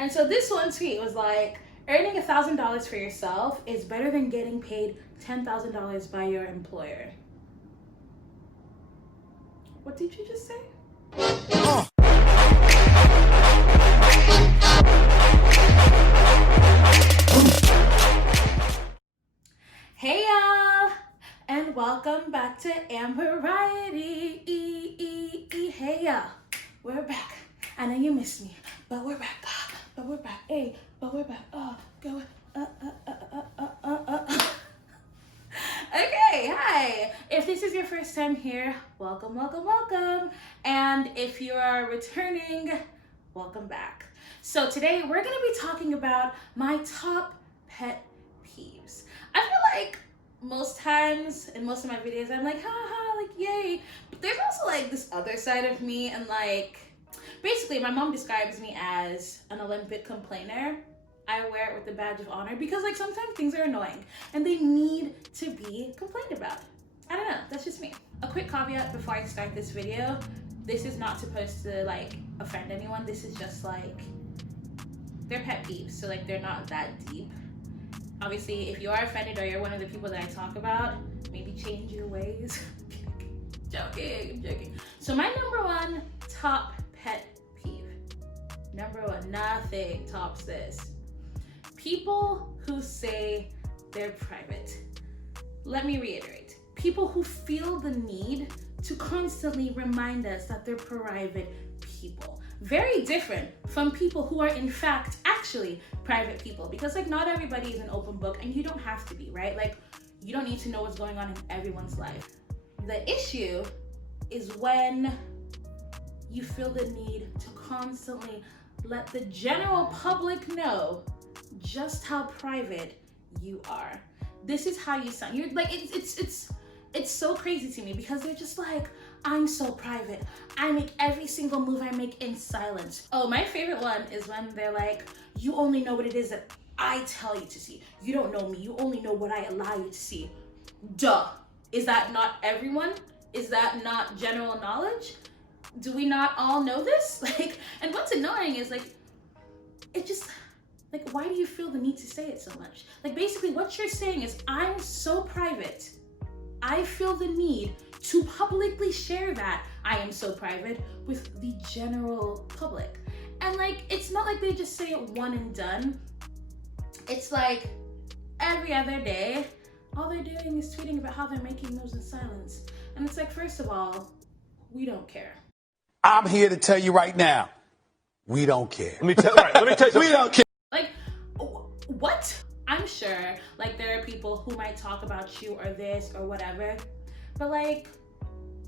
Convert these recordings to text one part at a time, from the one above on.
And so this one tweet was like, earning $1,000 for yourself is better than getting paid $10,000 by your employer. What did you just say? Hey y'all, and welcome back to Variety. Hey y'all, we're back. I know you missed me, but we're back. But we're back. Hey, but we're back. Go. Okay, hi. If this is your first time here, welcome. And if you are returning, welcome back. So today we're gonna be talking about my top pet peeves. I feel like most times in most of my videos, I'm like, haha, like yay. But there's also like this other side of me, and like, basically my mom describes me as an Olympic complainer. I wear it with the badge of honor because like sometimes things are annoying and they need to be complained about. I don't know, that's just me. A quick caveat before I start this video, this is not supposed to like offend anyone. This is just like, they're pet peeves, so like they're not that deep. Obviously, if you are offended or you're one of the people that I talk about, maybe change your ways. Joking. So my number one top pet peeve. Number one, nothing tops this. People who say they're private. Let me reiterate. People who feel the need to constantly remind us that they're private people. Very different from people who are in fact actually private people, because like not everybody is an open book and you don't have to be, right? Like you don't need to know what's going on in everyone's life. The issue is when you feel the need to constantly let the general public know just how private you are. This is how you sound. You're like, it's so crazy to me because they're just like, I'm so private. I make every single move I make in silence. Oh, my favorite one is when they're like, you only know what it is that I tell you to see. You don't know me. You only know what I allow you to see. Duh. Is that not everyone? Is that not general knowledge? Do we not all know this? Like, and what's annoying is like, it just, like, why do you feel the need to say it so much? Like, basically what you're saying is, I'm so private. I feel the need to publicly share that I am so private with the general public. And like, it's not like they just say it one and done. It's like every other day, all they're doing is tweeting about how they're making moves in silence. And it's like, first of all, we don't care. I'm here to tell you right now, we don't care. Let me tell you something. We don't care. Like, what? I'm sure like there are people who might talk about you or this or whatever, but like,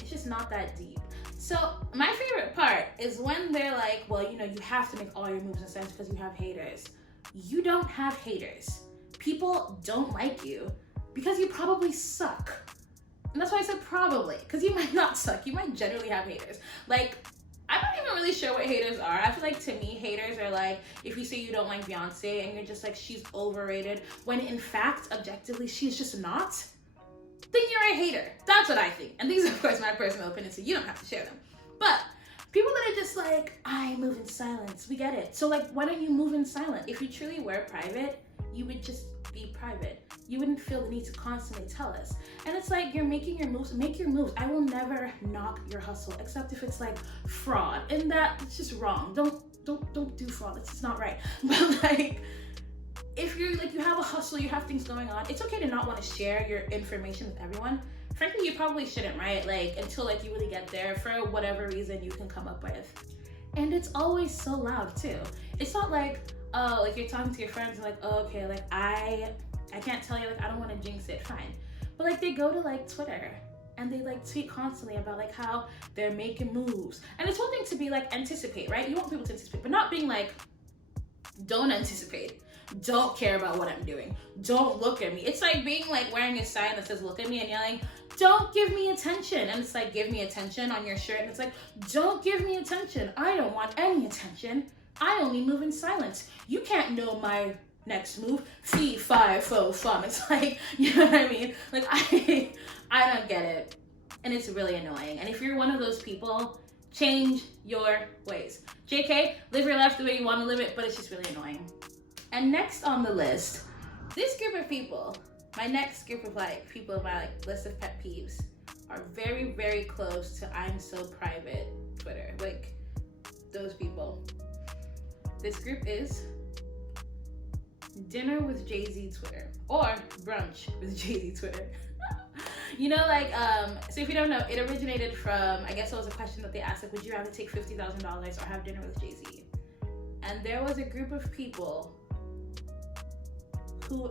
it's just not that deep. So my favorite part is when they're like, well, you know, you have to make all your moves in sense because you have haters. You don't have haters. People don't like you because you probably suck. And that's why I said probably, because you might not suck. You might generally have haters. Like, I'm not even really sure what haters are. I feel like to me, haters are like, if you say you don't like Beyonce and you're just like, she's overrated, when in fact, objectively, she's just not, then you're a hater. That's what I think. And these are, of course, my personal opinions, so you don't have to share them. But people that are just like, I move in silence, we get it. So like, why don't you move in silence? If you truly were private, you would just be private. You wouldn't feel the need to constantly tell us. And it's like, you're making your moves, make your moves. I will never knock your hustle, except if it's like fraud. And that, it's just wrong. Don't do fraud, it's just not right. But like, if you're like, you have a hustle, you have things going on, it's okay to not want to share your information with everyone. Frankly, you probably shouldn't, right? Like, until like you really get there for whatever reason you can come up with. And it's always so loud too. It's not like, oh, like you're talking to your friends and like, oh, okay, like I can't tell you, like I don't want to jinx it, fine. But like they go to like Twitter and they like tweet constantly about like how they're making moves. And it's one thing to be like anticipate, right? You want people to anticipate, but not being like, don't anticipate. Don't care about what I'm doing. Don't look at me. It's like being like wearing a sign that says look at me and yelling, don't give me attention. And it's like, give me attention on your shirt. And it's like, don't give me attention. I don't want any attention. I only move in silence. You can't know my next move. Fee, fi, fo, fum. It's like, you know what I mean? Like, I don't get it. And it's really annoying. And if you're one of those people, Change your ways. JK, live your life the way you want to live it, but it's just really annoying. And next on the list, this group of people, my next group of like people in my like list of pet peeves are very, very close to I'm so private Twitter. Like those people. This group is dinner with Jay-Z Twitter or brunch with Jay-Z Twitter. You know, like, so if you don't know, it originated from, I guess it was a question that they asked, like, would you rather take $50,000 or have dinner with Jay-Z? And there was a group of people who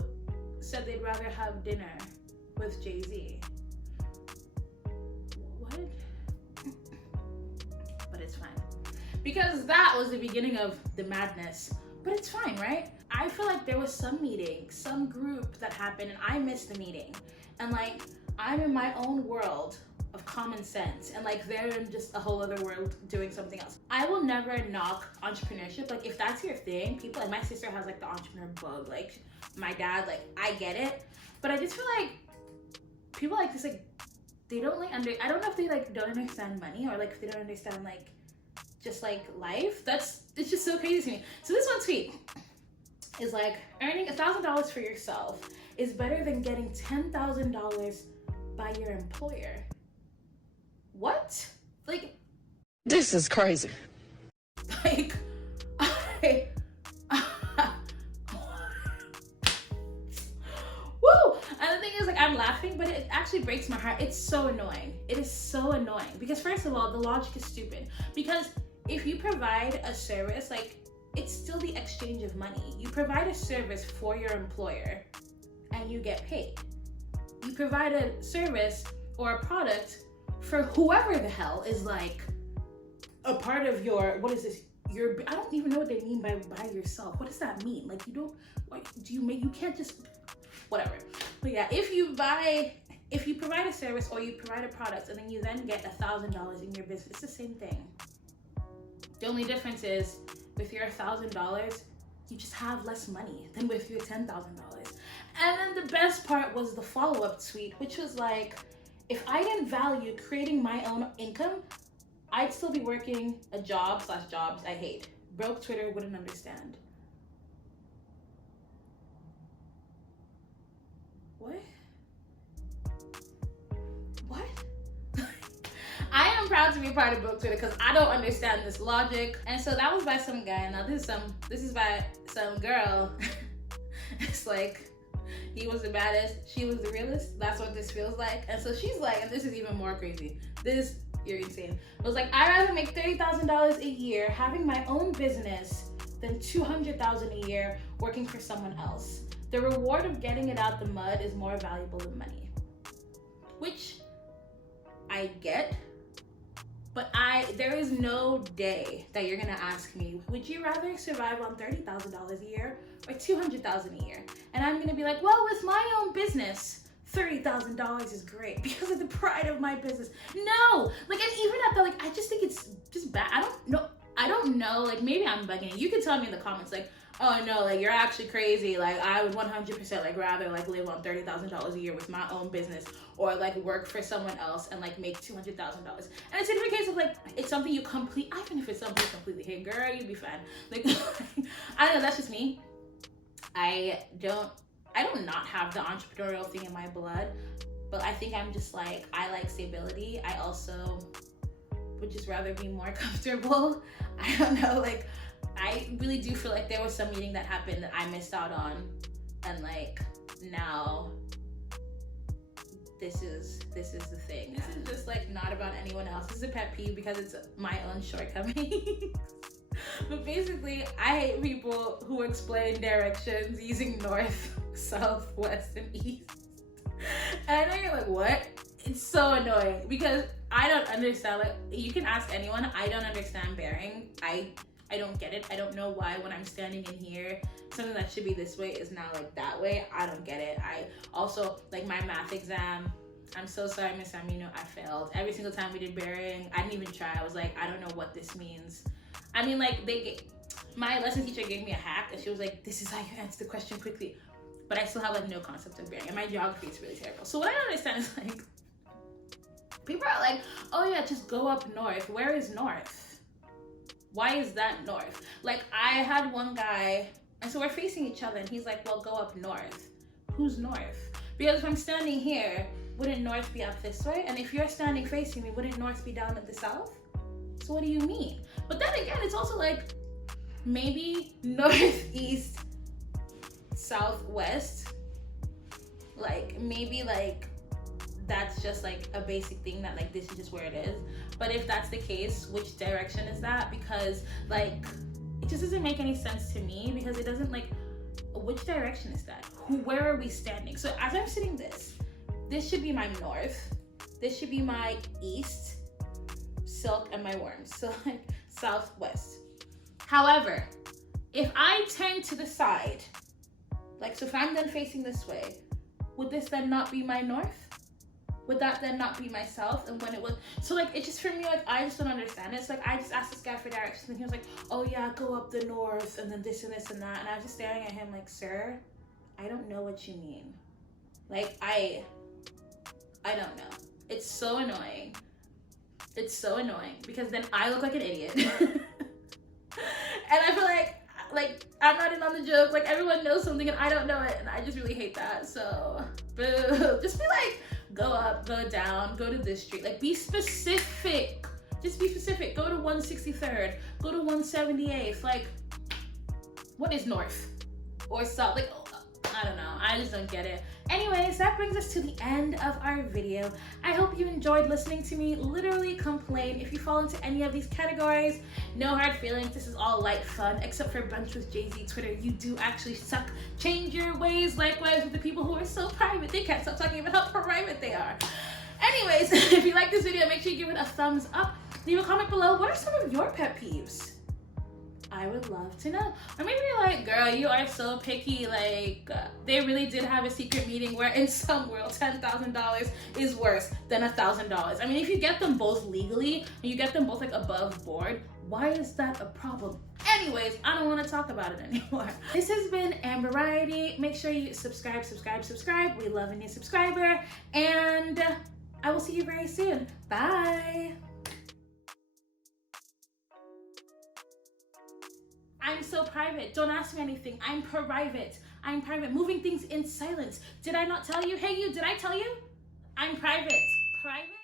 said they'd rather have dinner with Jay-Z. What? But it's fine. Because that was the beginning of the madness. But it's fine, right? I feel like there was some meeting, some group that happened, and I missed the meeting. And like, I'm in my own world of common sense, and like they're in just a whole other world doing something else. I will never knock entrepreneurship. Like if that's your thing, people like my sister has like the entrepreneur bug. Like my dad, like I get it, but I just feel like people like this, like they don't like I don't know if they like don't understand money or like if they don't understand like just like life. It's just so crazy to me. So this one tweet is like, earning $1,000 for yourself is better than getting $10,000 by your employer. What? Like, this is crazy. Like, woo! And the thing is, like, I'm laughing, but it actually breaks my heart. It's so annoying. It is so annoying because, first of all, the logic is stupid. Because if you provide a service, like, it's still the exchange of money. You provide a service for your employer and you get paid. You provide a service or a product for whoever the hell is like a part of your, what is this? I don't even know what they mean by yourself. What does that mean? Like you can't just, whatever. But yeah, if you provide a service or you provide a product and then you then get $1,000 in your business, it's the same thing. The only difference is with your $1,000, you just have less money than with your $10,000. And then the best part was the follow-up tweet, which was like, if I didn't value creating my own income, I'd still be working a jobs I hate. Broke Twitter wouldn't understand. What? I am proud to be part of Broke Twitter because I don't understand this logic. And so that was by some guy. Now this is by some girl. It's like, he was the baddest, she was the realest. That's what this feels like. And so she's like, and this is even more crazy. You're insane. It was like, I'd rather make $30,000 a year having my own business than $200,000 a year working for someone else. The reward of getting it out the mud is more valuable than money. Which I get, but there is no day that you're gonna ask me, would you rather survive on $30,000 a year or $200,000 a year? And I'm gonna be like, well, with my own business, $30,000 is great because of the pride of my business. No, like, and even at the, like, I just think it's just bad. I don't know, like, maybe I'm bugging. You can tell me in the comments, like, oh no, like, you're actually crazy. Like, I would 100% like rather like live on $30,000 a year with my own business or like work for someone else and like make $200,000. And it's a different case of like, it's something you even if it's something you completely hate, girl, you'd be fine. Like, I don't know, that's just me. I don't not have the entrepreneurial thing in my blood, but I think I'm just like, I like stability. I also would just rather be more comfortable. I don't know, like, I really do feel like there was some meeting that happened that I missed out on, and like now this is the thing. This is just like not about anyone else. This is a pet peeve because it's my own shortcoming. But basically, I hate people who explain directions using north, south, west, and east. And I know you're like, what? It's so annoying because I don't understand. Like, you can ask anyone. I don't understand bearing. I don't get it. I don't know why when I'm standing in here, something that should be this way is now like that way. I don't get it. I also, like my math exam, I'm so sorry, Miss Amino, I failed. Every single time we did bearing, I didn't even try. I was like, I don't know what this means. I mean, like, my lesson teacher gave me a hack and she was like, this is how you answer the question quickly. But I still have like no concept of bearing and my geography is really terrible. So what I don't understand is like, People are like, oh yeah, just go up north. Where is north? Why is that north? Like, I had one guy, and so we're facing each other, and he's like, well, go up north. Who's north? Because if I'm standing here, wouldn't north be up this way? And if you're standing facing me, wouldn't north be down at the south? So what do you mean? But then again, it's also like, maybe northeast, southwest, like maybe like that's just like a basic thing that like this is just where it is. But if that's the case, which direction is that? Because like it just doesn't make any sense to me, because it doesn't like, which direction is that? Where are we standing? So as I'm sitting this should be my north, this should be my east, silk and my worms, so like southwest. However, if I turn to the side, like, so if I'm then facing this way, would this then not be my north? Would that then not be my south? And when it was, so like, it just, for me, like, I just don't understand. It's like, I just asked this guy for directions and he was like, oh yeah, go up the north and then this and this and that. And I was just staring at him like, sir, I don't know what you mean. Like, I don't know. It's so annoying. It's so annoying because then I look like an idiot. And I feel like I'm not in on the joke. Like, everyone knows something and I don't know it, and I just really hate that. So, boo. Just be like, go up, go down, go to this street. Like, be specific. Just be specific. Go to 163rd. Go to 178th. Like, what is north or south? Like, I don't know. I just don't get it. Anyways, that brings us to the end of our video. I hope you enjoyed listening to me literally complain. If you fall into any of these categories, no hard feelings. This is all light fun, except for Bunch with Jay-Z Twitter. You do actually suck. Change your ways. Likewise with the people who are so private. They can't stop talking about how private they are. Anyways, if you like this video, make sure you give it a thumbs up. Leave a comment below. What are some of your pet peeves? I would love to know. Or maybe you're like, girl, you are so picky. Like, they really did have a secret meeting where in some world $10,000 is worse than $1,000. I mean, if you get them both legally and you get them both like above board, why is that a problem? Anyways, I don't want to talk about it anymore. This has been Amberiety. Make sure you subscribe. We love a new subscriber. And I will see you very soon. Bye. I'm so private. Don't ask me anything. I'm private. I'm private. Moving things in silence. Did I not tell you? Hey, you, did I tell you? I'm private. Private?